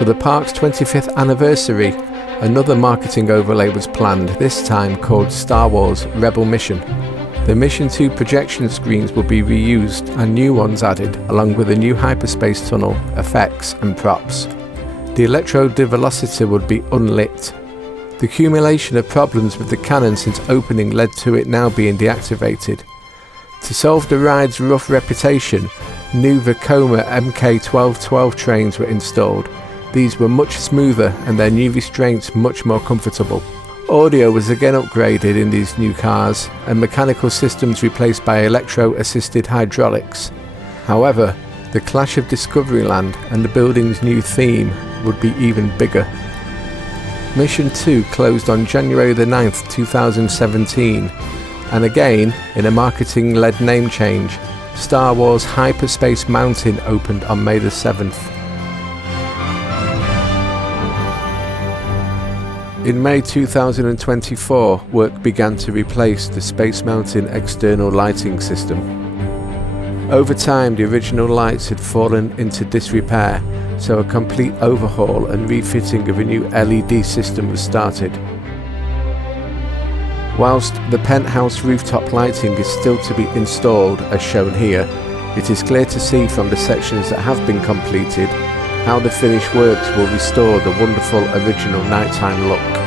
For the park's 25th anniversary, another marketing overlay was planned, this time called Star Wars Rebel Mission. The Mission 2 projection screens will be reused and new ones added, along with a new hyperspace tunnel, effects and props. The electro-develocity would be unlit. The accumulation of problems with the cannon since opening led to it now being deactivated. To solve the ride's rough reputation, new Vekoma MK1212 trains were installed. These were much smoother and their new restraints much more comfortable. Audio was again upgraded in these new cars and mechanical systems replaced by electro-assisted hydraulics. However, the clash of Discoveryland and the building's new theme would be even bigger. Mission 2 closed on January the 9th, 2017, and again, in a marketing-led name change, Star Wars Hyperspace Mountain opened on May the 7th. In May 2024, work began to replace the Space Mountain external lighting system. Over time, the original lights had fallen into disrepair, so a complete overhaul and refitting of a new LED system was started. Whilst the penthouse rooftop lighting is still to be installed, as shown here, it is clear to see from the sections that have been completed how the finished works will restore the wonderful original nighttime look.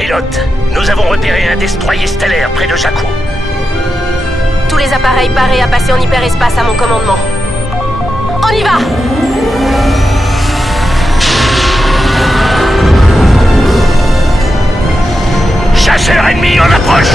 Pilote, nous avons repéré un destroyer stellaire près de Jakku. Tous les appareils parés à passer en hyperespace à mon commandement. On y va! Chasseur ennemi en approche!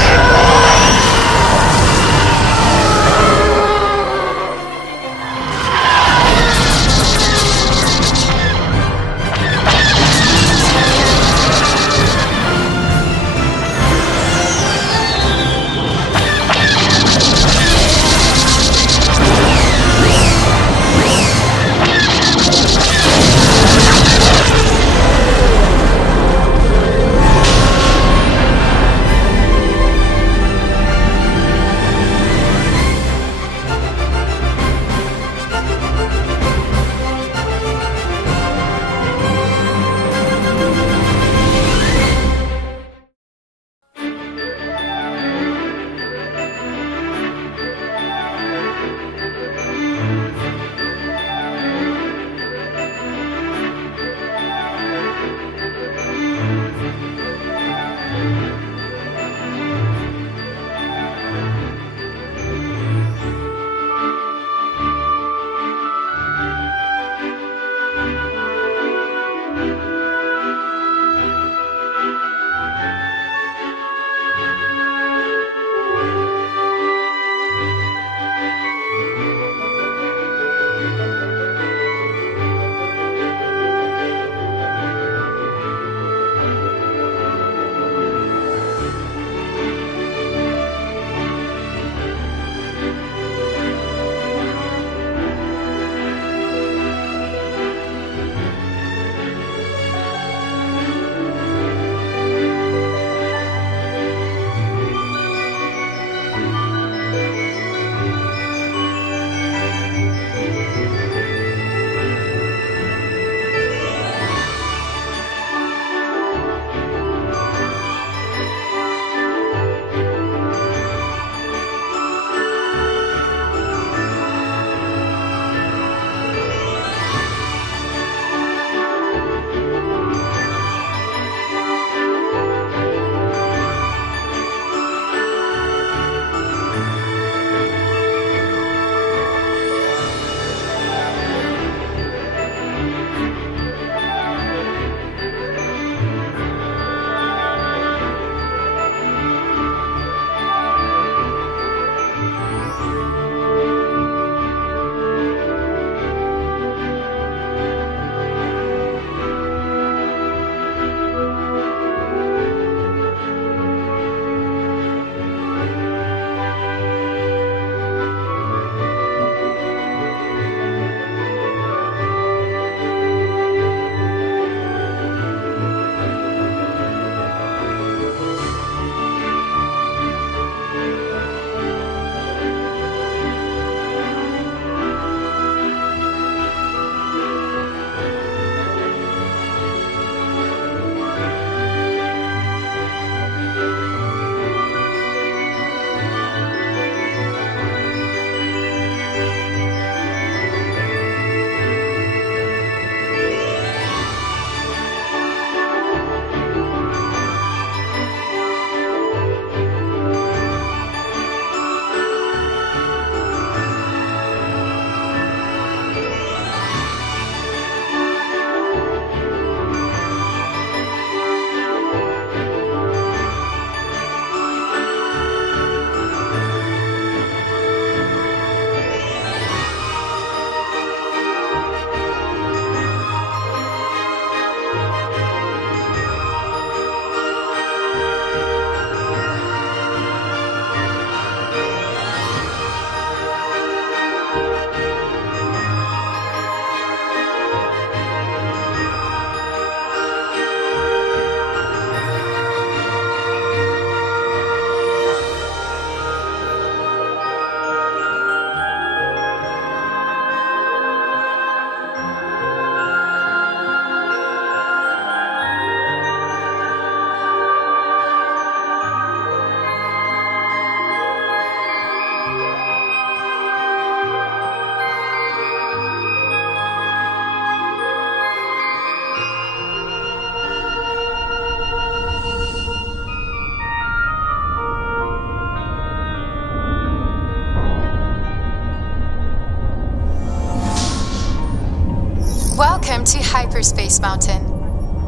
to Hyperspace Mountain.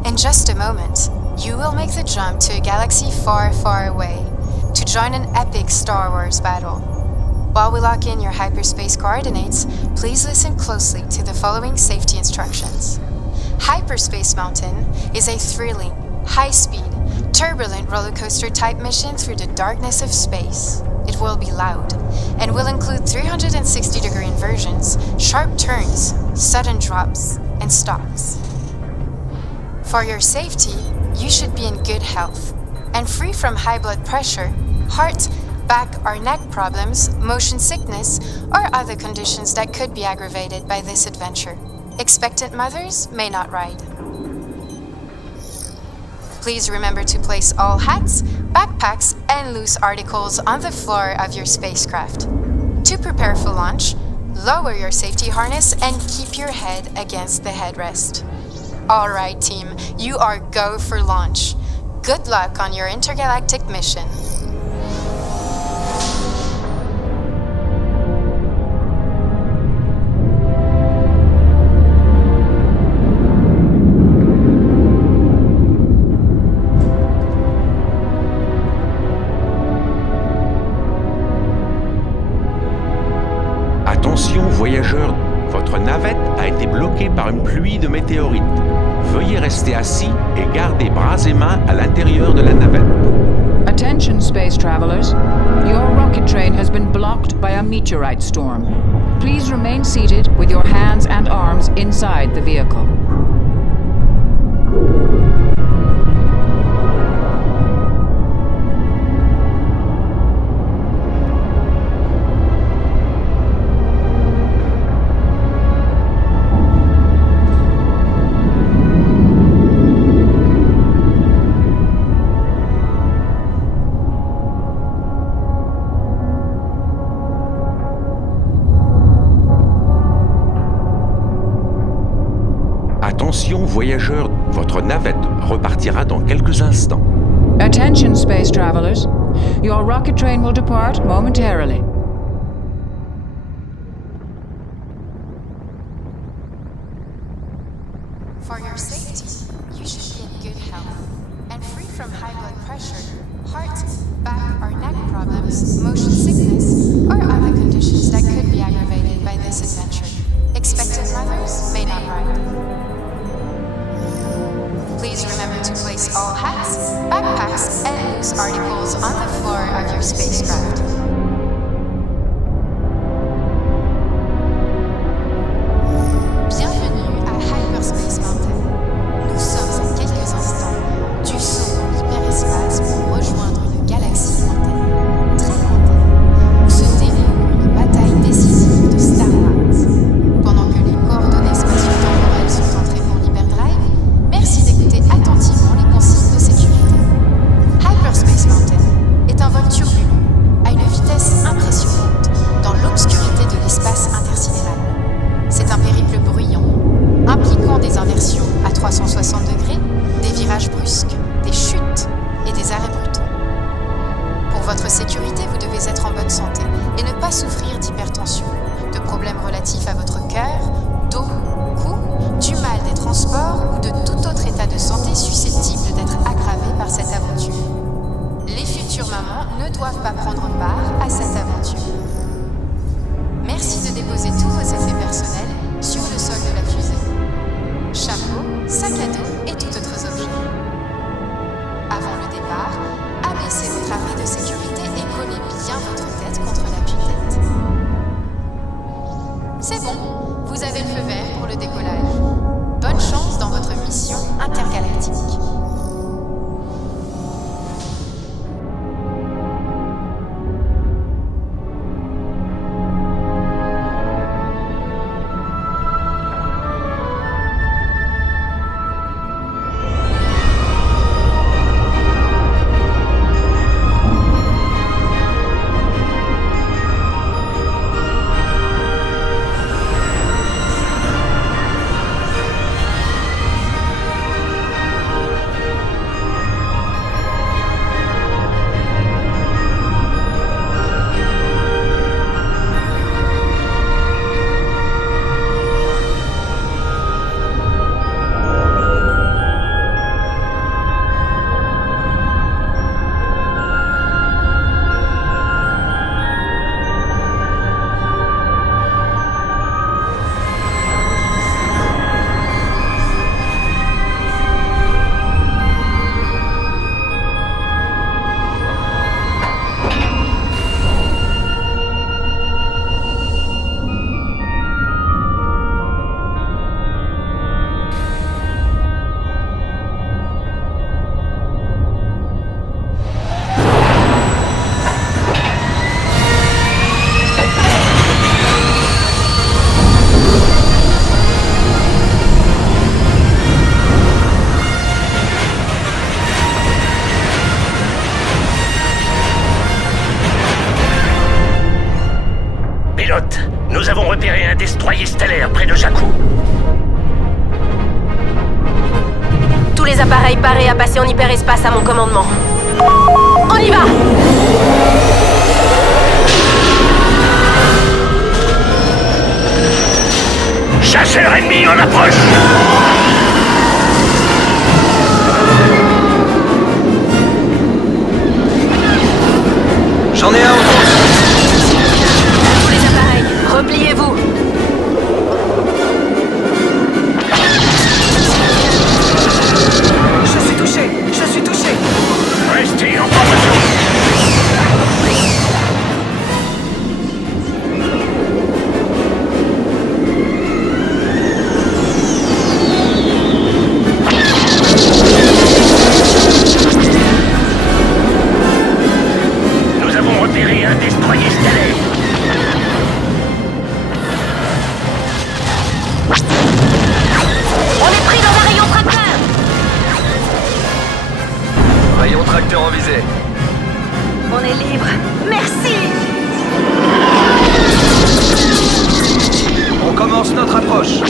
In just a moment, you will make the jump to a galaxy far, far away to join an epic Star Wars battle. While we lock in your hyperspace coordinates, please listen closely to the following safety instructions. Hyperspace Mountain is a thrilling, high-speed, turbulent roller coaster type mission through the darkness of space. It will be loud and will include 360-degree inversions, sharp turns, sudden drops, and stops. For your safety, you should be in good health and free from high blood pressure, heart, back or neck problems, motion sickness, or other conditions that could be aggravated by this adventure. Expectant mothers may not ride. Please remember to place all hats, backpacks, and loose articles on the floor of your spacecraft. To prepare for launch, lower your safety harness and keep your head against the headrest. All right, team, you are go for launch. Good luck on your intergalactic mission. Attention voyageurs, votre navette a été bloquée par une pluie de météorites. Veuillez rester assis et garder bras et mains à l'intérieur de la navette. Attention, space travelers. Your rocket train has been blocked by a meteorite storm. Please remain seated with your hands and arms inside the vehicle. Attention voyageurs, votre navette repartira dans quelques instants. Attention, space travelers. Your rocket train will depart momentarily. For your safety, you should be in good health and free from high blood pressure, heart, back or neck problems, motion sickness, or other conditions that could be aggravated by this adventure. Expectant mothers may not ride. Please remember to place all hats, backpacks, and loose articles on the floor of your spacecraft. Bienvenue à Hyperspace Mountain. Nous sommes à quelques instants du saut dans l'hyperespace pour rejoindre une galaxie lointaine, très lointaine, où se déroule une bataille décisive de Star Wars. Pendant que les coordonnées spatio-temporelles sont entrées en hyperdrive, merci d'écouter attentivement les consignes de sécurité. Hyperspace Mountain est un vol turbulent, à une vitesse impressionnante, dans l'obscurité de l'espace intersidéral. C'est un périple bruyant, impliquant des inversions à 360 degrés, des virages brusques, des chutes et des arrêts brutaux. Pour votre sécurité, vous devez être en bonne santé et ne pas souffrir d'hypertension, de problèmes relatifs à votre cœur, dos, cou, du mal des transports ou de tout autre état de santé susceptible d'être aggravé par cette aventure. Les futures mamans ne doivent pas prendre part à cette aventure. Merci de déposer tous vos effets personnels sur le sol de la fusée. Chapeau, sac à dos et tout autre objet. Avant le départ, abaissez votre arrêt de sécurité et collez bien votre tête contre l'appui-tête. C'est bon, vous avez le feu vert pour le décollage. Bonne chance dans votre mission intergalactique. destroyer stellaire près de Jakku. Tous les appareils parés à passer en hyperespace à mon commandement. On y va! Chasseur ennemi en approche! J'en ai un au fond. Tous les appareils, repliez-vous! Je suis touché. Je suis touché. Restez en formation! Nous avons repéré un destroyer stellaire. On est pris dans un rayon tracteur! Rayon tracteur en visée. On est libre! Merci! On commence notre approche.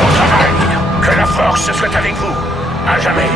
Au travail! Que la force soit avec vous! À jamais!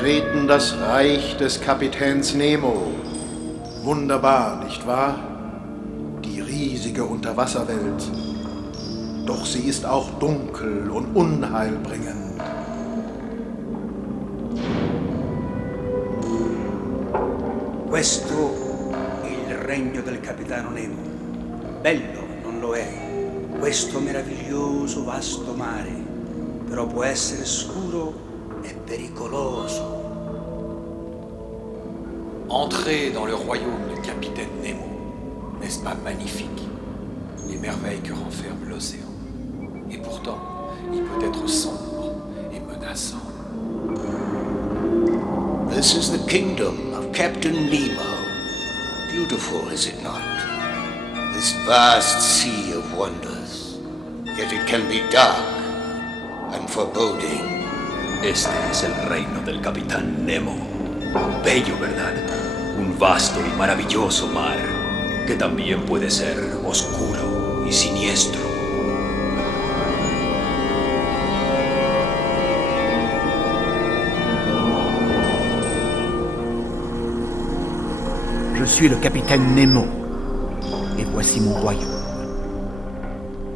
betreten das Reich des Kapitäns Nemo. Wunderbar, nicht wahr? Die riesige Unterwasserwelt. Doch sie ist auch dunkel und unheilbringend. Questo è il regno del capitano Nemo. Bello, non lo è? Questo meraviglioso vasto mare, però può essere scuro e pericoloso. Entrez dans le royaume du capitaine Nemo. N'est-ce pas magnifique? Les merveilles que renferme l'océan. Et pourtant, il peut être sombre et menaçant. This is the kingdom of Captain Nemo. Beautiful, is it not? This vast sea of wonders. Yet it can be dark and foreboding. Este es el reino del capitán Nemo. Bello, ¿verdad? Un vasto y maravilloso mar, que también puede ser oscuro y siniestro. Je suis le capitaine Nemo, et voici mon royaume.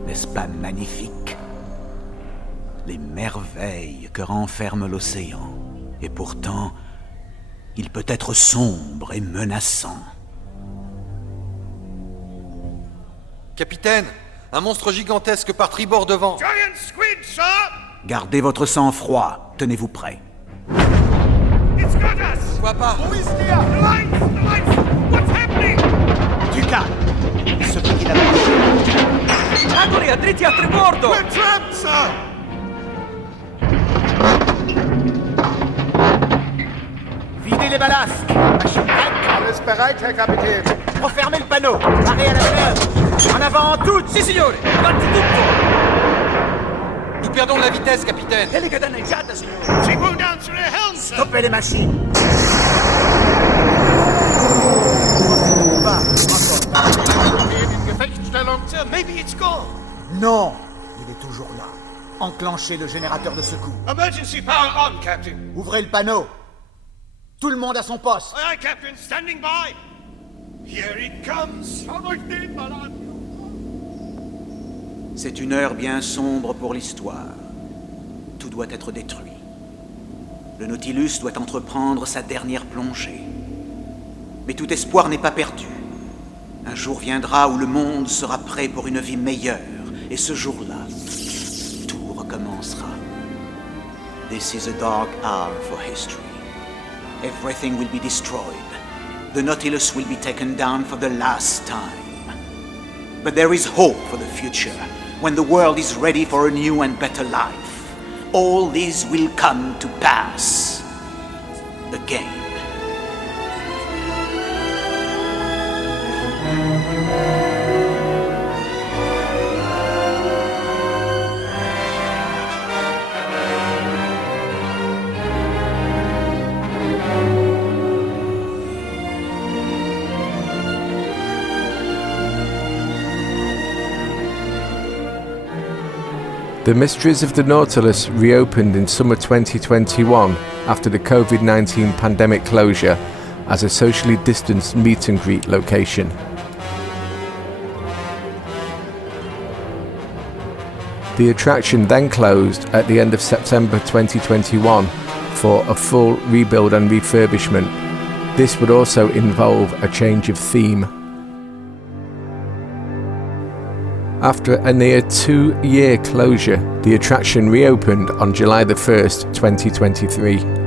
N'est-ce pas magnifique? Les merveilles que renferme l'océan, et pourtant, il peut être sombre et menaçant. Capitaine, un monstre gigantesque par tribord devant. Giant squid, sir! Gardez votre sang-froid, tenez-vous prêts. It's got us! Quoi pas? Who is there? The lights! The lights! What's happening? Du calme! Ce petit là. Angoli, dritti a tribordo! We're trapped, sir! Videz les ballastes! Machine prête! Alles bereit, Herr Kapitän. Refermez le panneau! Arrêt à la manœuvre! En avant en toutes! Si, signore! Avanti tutto! Nous perdons la vitesse, capitaine. Helica danneggiata, signore! She blew down through the helm, sir! Stoppez les machines! In Gefechtsstellung. Sir, maybe it's gone. Non! Il est toujours là. Enclenchez le générateur de secours. Emergency power on, Captain. Ouvrez le panneau. Tout le monde à son poste. Aye, aye, Captain, standing by. Here it comes. C'est une heure bien sombre pour l'histoire. Tout doit être détruit. Le Nautilus doit entreprendre sa dernière plongée. Mais tout espoir n'est pas perdu. Un jour viendra où le monde sera prêt pour une vie meilleure. Et ce jour-là, tout recommencera. This is a dark hour for history. Everything will be destroyed. The Nautilus will be taken down for the last time. But there is hope for the future, when the world is ready for a new and better life. All this will come to pass. Again. The mysteries of the Nautilus reopened in summer 2021 after the COVID-19 pandemic closure as a socially distanced meet and greet location. The attraction then closed at the end of September 2021 for a full rebuild and refurbishment. This would also involve a change of theme. After a near 2-year closure, the attraction reopened on July the 1st, 2023.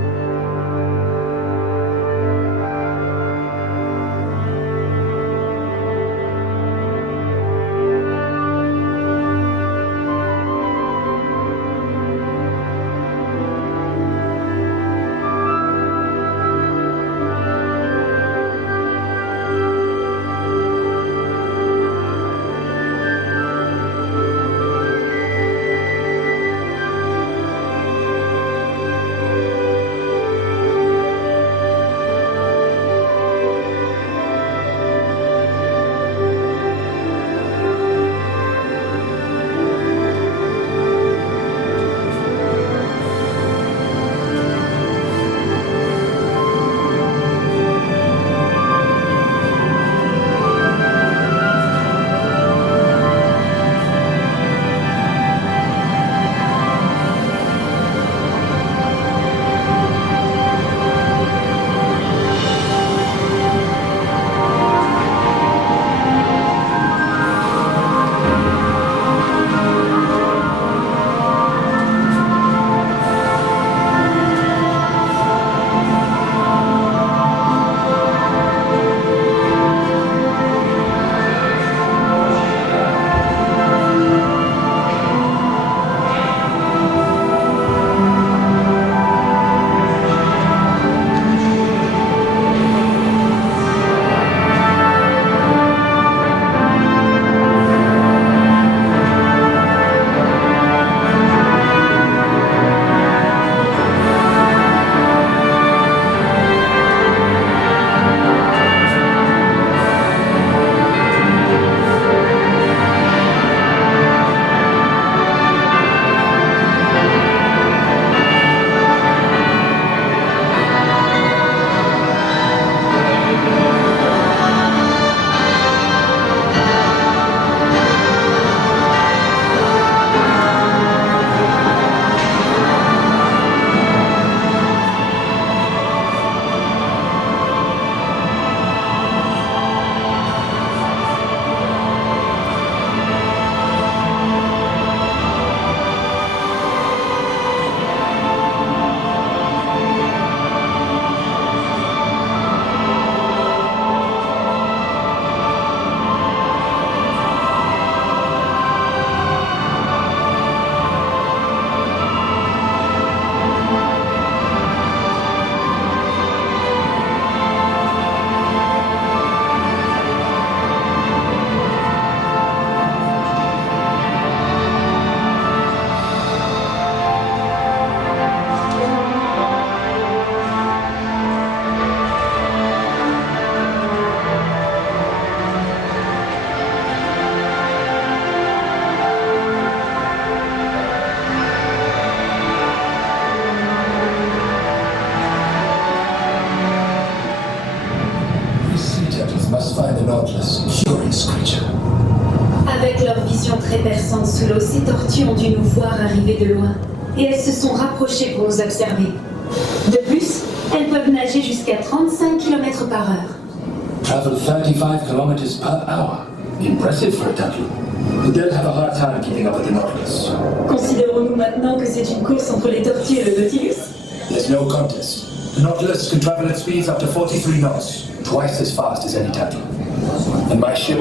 regardless, curious creature. Avec leur vision très perçante sous l'eau, ces tortues ont dû nous voir arriver de loin. Et elles se sont rapprochées pour nous observer. De plus, elles peuvent nager jusqu'à 35 km par heure. Travel 35 km per hour. Impressive for a turtle. But they'll have a hard time keeping up with the Nautilus. Considérons-nous maintenant que c'est une course entre les tortues et le Nautilus? There's no contest. The Nautilus can travel at speeds up to 43 knots, twice as fast as any turtle. And my ship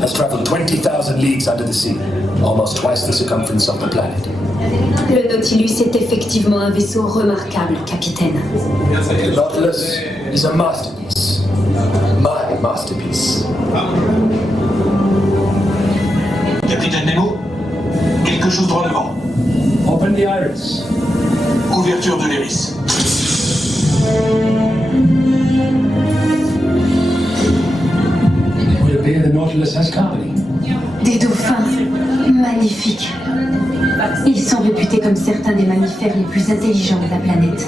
has traveled 20,000 leagues under the sea, almost twice the circumference of the planet. Le Nautilus est effectivement un vaisseau remarquable, capitaine. The Nautilus is a masterpiece. My masterpiece. Capitaine Nemo, quelque chose droit devant. Open the iris. Ouverture de l'iris. It would appear the Nautilus has company. Des dauphins magnifiques. Ils sont réputés comme certains des mammifères les plus intelligents de la planète.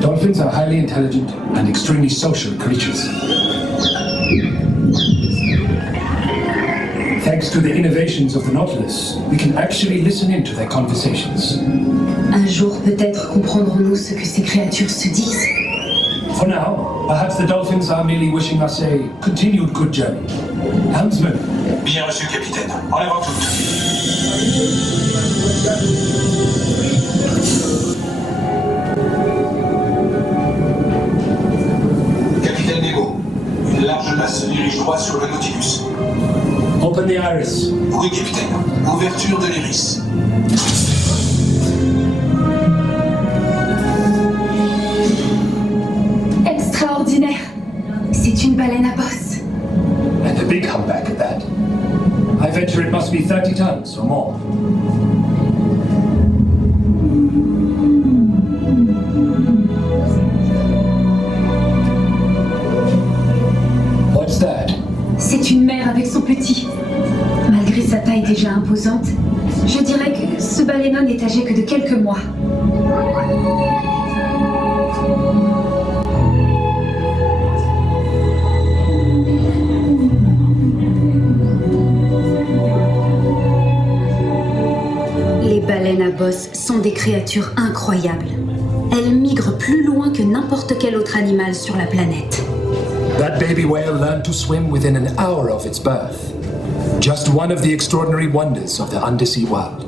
Dolphins are highly intelligent and extremely social creatures. Thanks to the innovations of the Nautilus, we can actually listen in to their conversations. Un jour, peut-être comprendrons-nous ce que ces créatures se disent. For now, perhaps the dolphins are merely wishing us a continued good journey. Helmsman. Bien reçu, capitaine. En avant toutes. Capitaine Nemo, une large masse se dirige droit sur le Nautilus. Open the iris. Oui, capitaine. Ouverture de l'iris. Extraordinaire. C'est une baleine à bosse. And a big humpback at that. I venture it must be 30 tons or more. What's that? C'est une mère avec son petit. Malgré sa taille déjà imposante, je dirais que ce baleineau n'est âgé que de quelques mois. Les baleines à bosse sont des créatures incroyables. Elles migrent plus loin que n'importe quel autre animal sur la planète. That baby whale learned to swim within an hour of its birth. Just one of the extraordinary wonders of the undersea world.